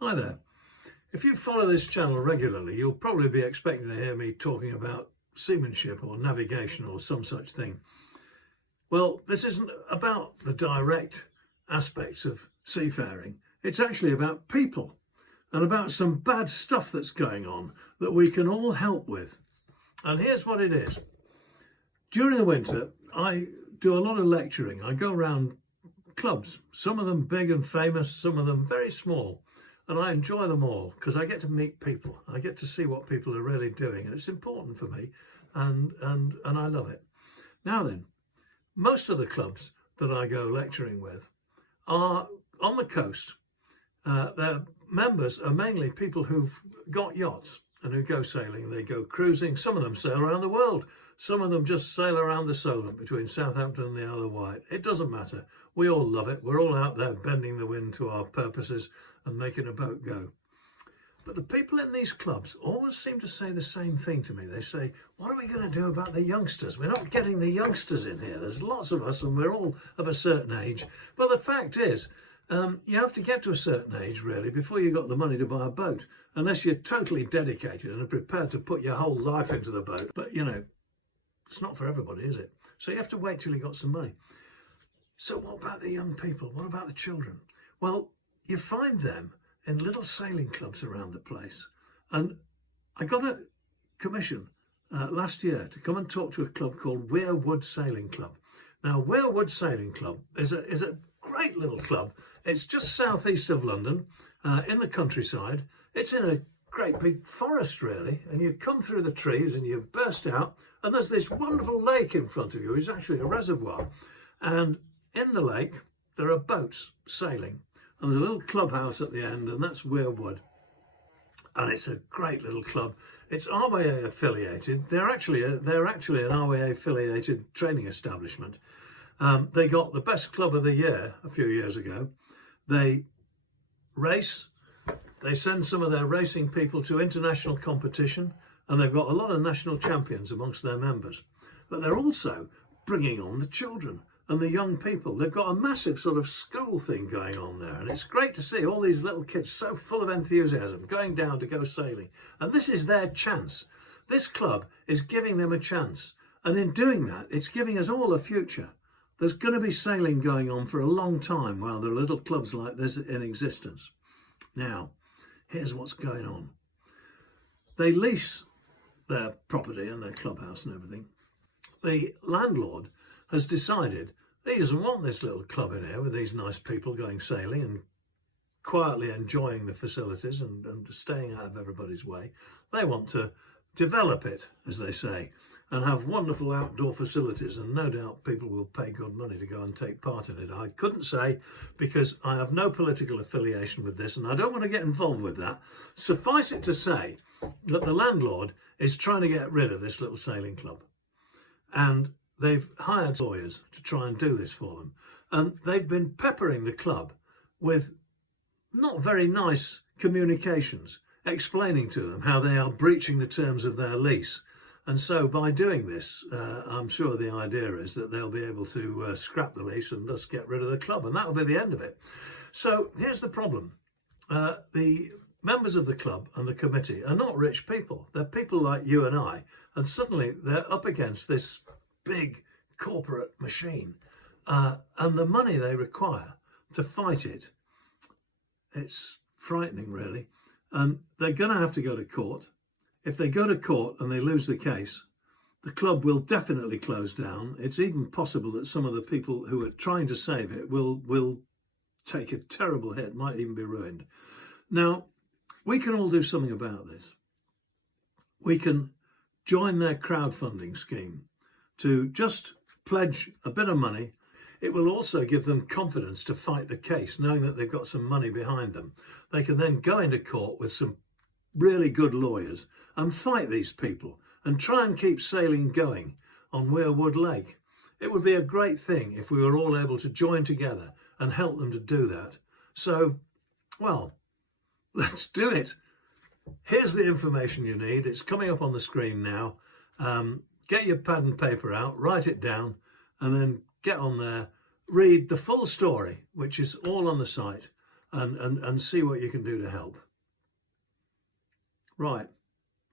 Hi there. If you follow this channel regularly, you'll probably be expecting to hear me talking about seamanship or navigation or some such thing. Well, this isn't about the direct aspects of seafaring. It's actually about people and about some bad stuff that's going on that we can all help with. And here's what it is. During the winter, I do a lot of lecturing. I go around clubs, some of them big and famous, some of them very small. And I enjoy them all because I get to meet people. I get to see what people are really doing, and it's important for me, and I love it. Now then, most of the clubs that I go lecturing with are on the coast. Their members are mainly people who've got yachts and who go sailing. They go cruising. Some of them sail around the world. Some of them just sail around the Solent between Southampton and the Isle of Wight. It doesn't matter. We all love it. We're all out there bending the wind to our purposes and making a boat go. But the people in these clubs always seem to say the same thing to me. They say, what are we going to do about the youngsters? We're not getting the youngsters in here. There's lots of us and we're all of a certain age. But the fact is, you have to get to a certain age, really, before you've got the money to buy a boat, unless you're totally dedicated and are prepared to put your whole life into the boat. But, you know, it's not for everybody, is it? So you have to wait till you've got some money. So what about the young people? What about the children? Well, you find them in little sailing clubs around the place. And I got a commission last year to come and talk to a club called Weir Sailing Club. Now, Weir Sailing Club is a great little club. It's just southeast of London, in the countryside. It's in a great big forest, really, and you come through the trees and you burst out, and there's this wonderful lake in front of you. It's actually a reservoir, and in the lake there are boats sailing, and there's a little clubhouse at the end, and that's Weir Wood, and it's a great little club. It's RYA affiliated. They're actually an RYA affiliated training establishment. They got the best club of the year a few years ago. They race. They send some of their racing people to international competition, and they've got a lot of national champions amongst their members. But they're also bringing on the children and the young people. They've got a massive sort of school thing going on there, and it's great to see all these little kids so full of enthusiasm going down to go sailing. And this is their chance. This club is giving them a chance, and in doing that, it's giving us all a future. There's going to be sailing going on for a long time while there are little clubs like this in existence. Now, here's what's going on. They lease their property and their clubhouse and everything. The landlord has decided that he doesn't want this little club in here with these nice people going sailing and quietly enjoying the facilities and staying out of everybody's way. They want to develop it, as they say, and have wonderful outdoor facilities, and no doubt people will pay good money to go and take part in it. I couldn't say, because I have no political affiliation with this and I don't want to get involved with that. Suffice it to say that the landlord is trying to get rid of this little sailing club, and they've hired lawyers to try and do this for them, and they've been peppering the club with not very nice communications, explaining to them how they are breaching the terms of their lease. And so by doing this, I'm sure the idea is that they'll be able to scrap the lease and thus get rid of the club, and that'll be the end of it. So here's the problem. The members of the club and the committee are not rich people. They're people like you and I, and suddenly they're up against this big corporate machine, and the money they require to fight it, it's frightening, really. And they're going to have to go to court. If they go to court and they lose the case, the club will definitely close down. It's even possible that some of the people who are trying to save it will take a terrible hit, might even be ruined. Now, we can all do something about this. We can join their crowdfunding scheme to just pledge a bit of money. It will also give them confidence to fight the case, knowing that they've got some money behind them. They can then go into court with some really good lawyers and fight these people and try and keep sailing going on Weir Wood Lake. It would be a great thing if we were all able to join together and help them to do that. So, well, let's do it. Here's the information you need. It's coming up on the screen now. Get your pad and paper out, write it down, and then get on there, read the full story, which is all on the site, and see what you can do to help. Right,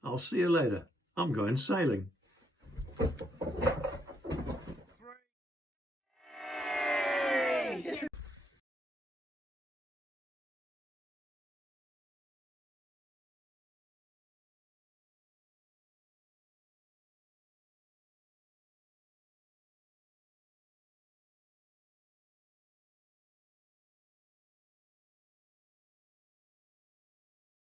I'll see you later. I'm going sailing.